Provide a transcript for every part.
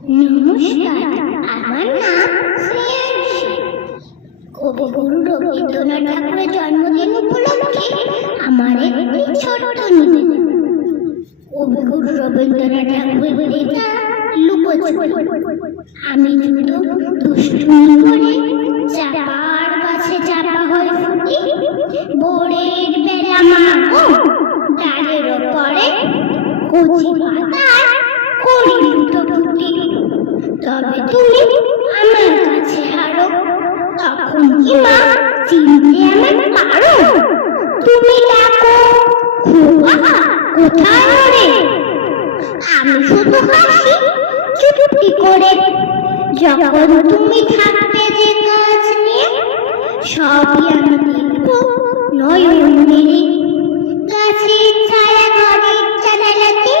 নমস্কার, আমার নাম শ্রেয়াংশী। কবিগুরু রবীন্দ্রনাথ ঠাকুরের জন্মদিন উপলক্ষে আমার একটি ছোট্ট নিবেদন। কবিগুরু রবীন্দ্রনাথ ঠাকুরের লেখা লুকোচুরি। আমি শুধু দুষ্টুমি করে চাপার কাছে চাপা হয়ে ফুটি, ভোরের বেলা মা গো ডালের ওপরে কচি পাতার করি লুটোপুটি। তবে তুমি আমার কাছে হারো, তখন কি মা চিনতে আমার পারো? তুমি ডাকো খোকা কোথায় ওরে, আমি শুধু হাসি চুপটি করে। যখন তুমি থাকবে যে কাজ নিয়ে, সবই আমি দেখবো নয়ন মেরে। গাছের ছায়া ঘরের জানালাতে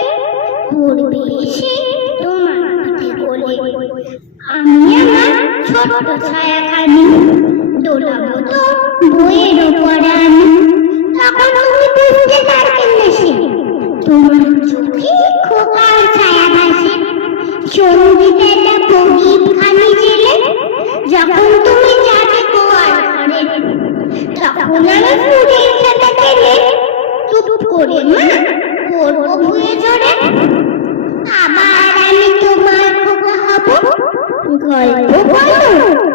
পড়বে এসে তোমার পিঠে কোলে। আমি আমার ছোট্ট ছায়াখানি দোলাবো তো বইয়ের ওপরে আমি। তখন তুমি বুঝতে পারবেন না সে তোমার চোখে খোকার ছায়া ভাসে। সন্ধিবেলা প্রদীপ খানি জেলে যখন তুমি যাবে গোয়াল ঘরে, তখন আমি ফুলের খেতে গেলে চুপ করে মা করবো ভুয়ে ঝরে। আবার আমি তোমার খোকা হব, গল্প বলো